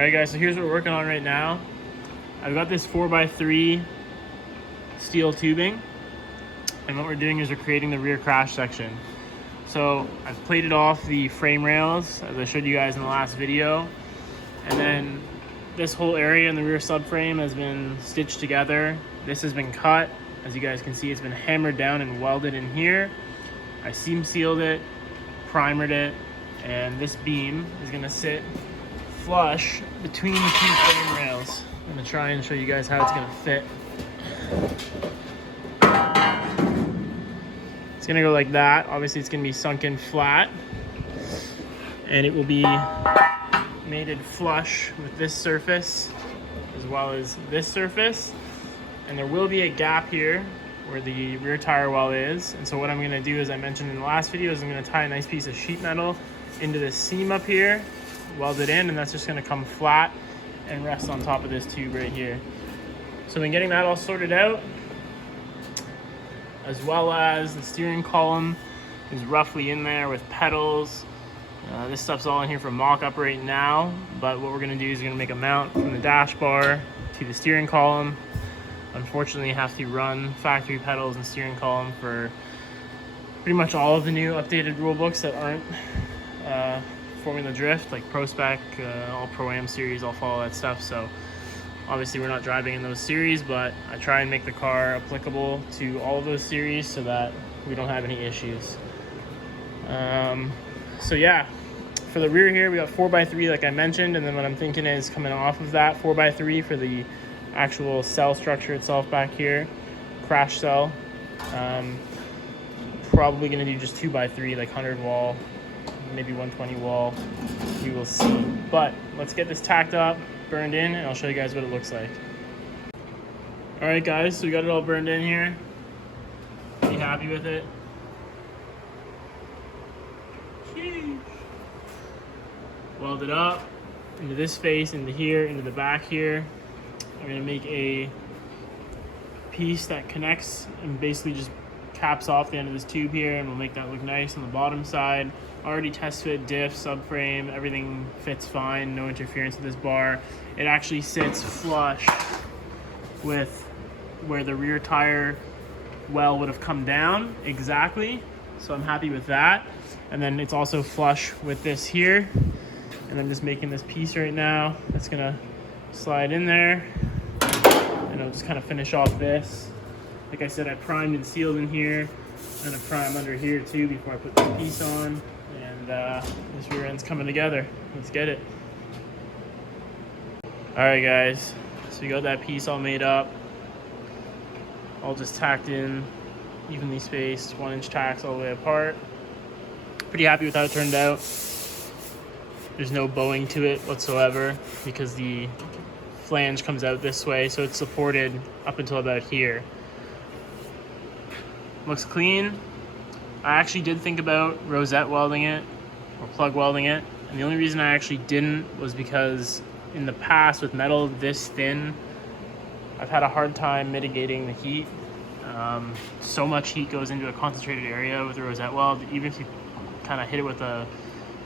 Alright guys, so here's what we're working on right now. I've got this 4x3 steel tubing, and what we're doing is we're creating the rear crash section. So I've plated off the frame rails as I showed you guys in the last video, and then this whole area in the rear subframe has been stitched together. This has been cut. As you guys can see, it's been hammered down and welded in here. I seam sealed it, primered it, and this beam is going to sit flush between the two frame rails. I'm going to try and show you guys how it's going to fit. It's going to go like that. Obviously it's going to be sunk in flat, and it will be mated flush with this surface as well as this surface, and there will be a gap here where the rear tire well is. And so what I'm going to do, as I mentioned in the last video, is I'm going to tie a nice piece of sheet metal into this seam up here, weld it in, and that's just going to come flat and rest on top of this tube right here. So in getting that all sorted out, as well as the steering column is roughly in there with pedals. This stuff's all in here for mock-up right now, but what we're going to do is we're going to make a mount from the dash bar to the steering column. Unfortunately, you have to run factory pedals and steering column for pretty much all of the new updated rule books that aren't Formula Drift, like Pro Spec, all Pro-Am series, I'll follow that stuff. So obviously we're not driving in those series, but I try and make the car applicable to all of those series so that we don't have any issues. So yeah, for the rear here, we got 4x3 like I mentioned, and then what I'm thinking is coming off of that 4x3 for the actual cell structure itself back here, crash cell. Probably gonna do just 2x3, like 100 wall, maybe 120 wall, we will see. But let's get this tacked up, burned in, and I'll show you guys what it looks like. All right guys, so we got it all burned in here. Pretty happy with it. Sheesh. Weld it up into this face, into here, into the back here. I'm gonna make a piece that connects and basically just caps off the end of this tube here, and we'll make that look nice on the bottom side. Already test fit diff, subframe, everything fits fine, no interference with this bar. It actually sits flush with where the rear tire well would have come down exactly, so I'm happy with that. And then it's also flush with this here, and I'm just making this piece right now that's gonna slide in there, and I'll just kind of finish off this. Like I said, I primed and sealed in here, and I prime under here too before I put this piece on, and this rear end's coming together. Let's get it. Alright guys, so we got that piece all made up, all just tacked in, evenly spaced, 1-inch tacks all the way apart. Pretty happy with how it turned out. There's no bowing to it whatsoever because the flange comes out this way, so it's supported up until about here. Looks clean. I actually did think about rosette welding it or plug welding it, and the only reason I actually didn't was because in the past with metal this thin, I've had a hard time mitigating the heat. So much heat goes into a concentrated area with a rosette weld. Even if you kind of hit it with a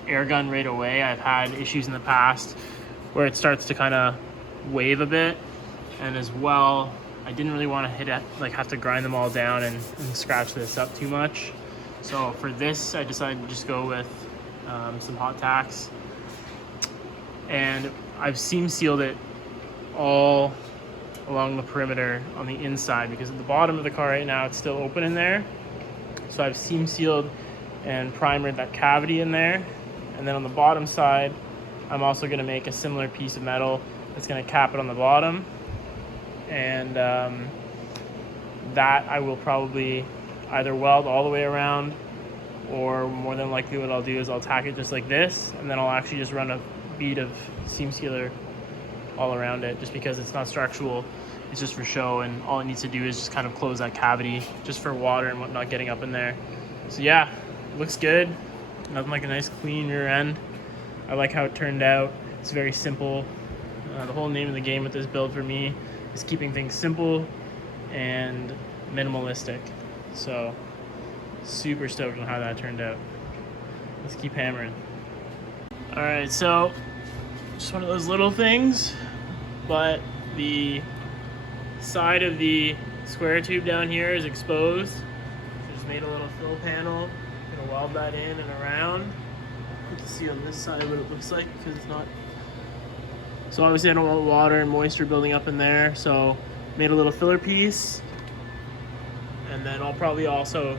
air gun right away, I've had issues in the past where it starts to kind of wave a bit. And as well, I didn't really want to hit it, like have to grind them all down and scratch this up too much. So for this, I decided to just go with some hot tacks, and I've seam sealed it all along the perimeter on the inside, because at the bottom of the car right now it's still open in there. So I've seam sealed and primered that cavity in there, and then on the bottom side I'm also going to make a similar piece of metal that's going to cap it on the bottom, and that I will probably either weld all the way around, or more than likely what I'll do is I'll tack it just like this, and then I'll actually just run a bead of seam sealer all around it, just because it's not structural, it's just for show, and all it needs to do is just kind of close that cavity just for water and whatnot getting up in there. So yeah, it looks good. Nothing like a nice clean rear end. I like how it turned out. It's very simple. The whole name of the game with this build for me is keeping things simple and minimalistic. So super stoked on how that turned out. Let's keep hammering. All right, so Just one of those little things, but the side of the square tube down here is exposed. So just made a little fill panel. Gonna weld that in and around. You can see on this side what it looks like because it's not. So obviously I don't want water and moisture building up in there. So made a little filler piece, and then I'll probably also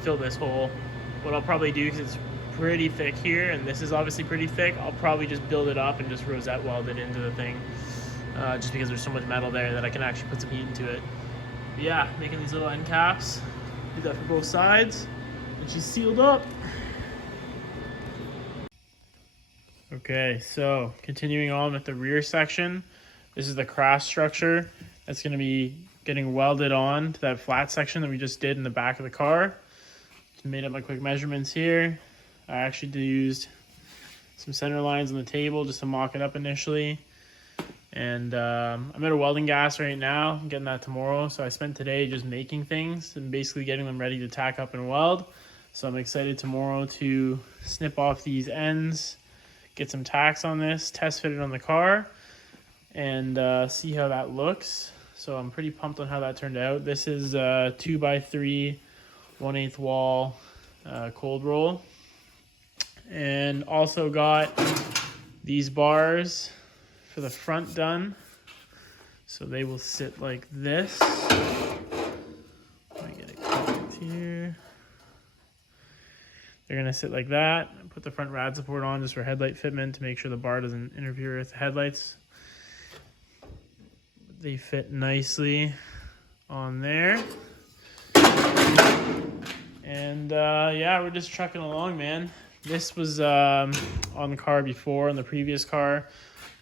fill this hole. What I'll probably do, because it's pretty thick here, and this is obviously pretty thick, I'll probably just build it up and just rosette weld it into the thing, just because there's so much metal there that I can actually put some heat into it. But yeah, making these little end caps. Do that for both sides, and she's sealed up. Okay, so continuing on with the rear section, this is the cross structure that's going to be getting welded on to that flat section that we just did in the back of the car. Just made up my quick measurements here. I actually used some center lines on the table just to mock it up initially. And I'm at a welding gas right now. I'm getting that tomorrow. So I spent today just making things and basically getting them ready to tack up and weld. So I'm excited tomorrow to snip off these ends, get some tacks on this, test fit it on the car, and see how that looks. So I'm pretty pumped on how that turned out. This is 2x3 1/8 wall cold roll. And also got these bars for the front done. So they will sit like this. Let me get it correct here. They're gonna sit like that. Put the front rad support on just for headlight fitment to make sure the bar doesn't interfere with the headlights. They fit nicely on there. And yeah, we're just trucking along, man. This was on the car before, on the previous car,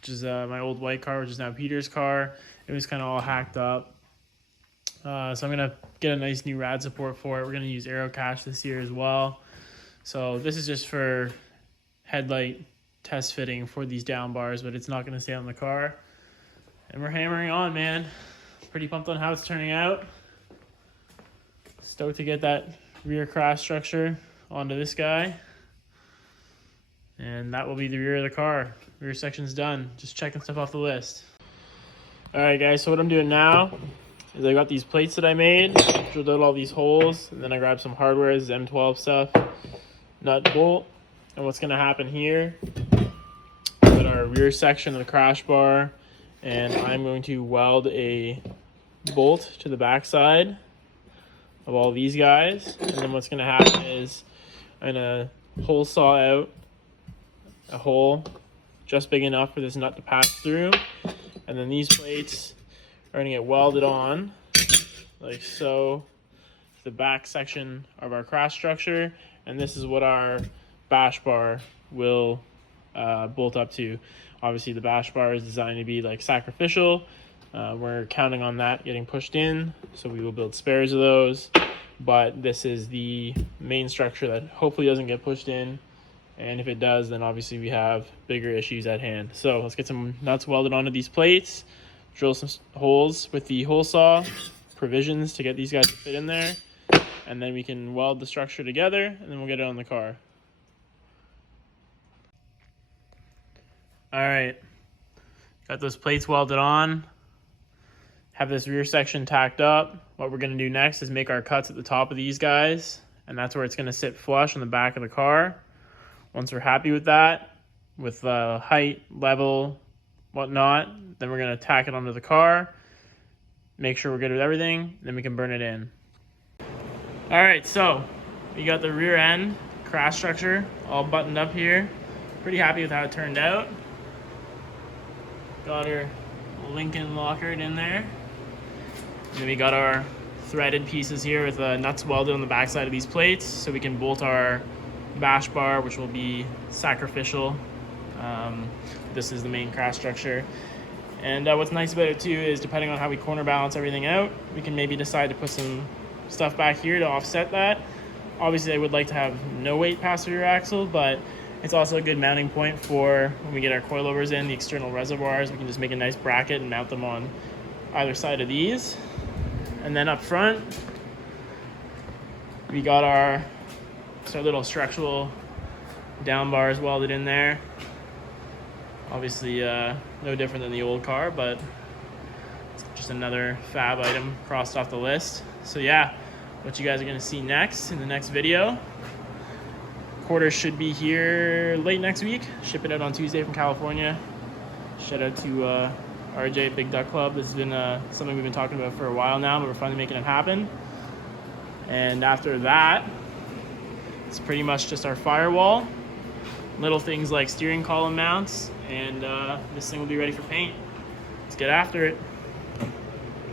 which is my old white car, which is now Peter's car. It was kind of all hacked up. So I'm going to get a nice new rad support for it. We're going to use Aero Cache this year as well. So this is just for headlight test fitting for these down bars, but it's not going to stay on the car. And we're hammering on, man. Pretty pumped on how it's turning out. Stoked to get that rear cross structure onto this guy. And that will be the rear of the car. Rear section's done. Just checking stuff off the list. Alright guys, so what I'm doing now is I got these plates that I made, drilled out all these holes, and then I grabbed some hardware, this is M12 stuff, nut, bolt. And what's going to happen here, got our rear section of the crash bar, and I'm going to weld a bolt to the back side of all these guys. And then what's going to happen is I'm going to hole saw out a hole just big enough for this nut to pass through, and then these plates are going to get welded on like so to the back section of our cross structure, and this is what our bash bar will bolt up to. Obviously the bash bar is designed to be like sacrificial. We're counting on that getting pushed in, so we will build spares of those, but this is the main structure that hopefully doesn't get pushed in. And if it does, then obviously we have bigger issues at hand. So let's get some nuts welded onto these plates, drill some holes with the hole saw, provisions to get these guys to fit in there, and then we can weld the structure together, and then we'll get it on the car. All right, got those plates welded on, have this rear section tacked up. What we're gonna do next is make our cuts at the top of these guys, and that's where it's gonna sit flush on the back of the car. Once we're happy with that, with height, level, whatnot, then we're going to tack it onto the car, make sure we're good with everything, then we can burn it in. All right, so we got the rear end crash structure all buttoned up here. Pretty happy with how it turned out. Got our Lincoln lockered in there. And then we got our threaded pieces here with nuts welded on the backside of these plates, so we can bolt our bash bar, which will be sacrificial. This is the main crash structure. And what's nice about it too is depending on how we corner balance everything out, we can maybe decide to put some stuff back here to offset that. Obviously I would like to have no weight pass through your axle, but it's also a good mounting point for when we get our coilovers in, the external reservoirs. We can just make a nice bracket and mount them on either side of these. And then up front, we got our little structural down bars welded in there. Obviously, no different than the old car, but it's just another fab item crossed off the list. So yeah, what you guys are gonna see next in the next video. Quarters should be here late next week. Ship it out on Tuesday from California. Shout out to RJ Big Duck Club. This has been something we've been talking about for a while now, but we're finally making it happen. And after that, it's pretty much just our firewall. Little things like steering column mounts, and this thing will be ready for paint. Let's get after it.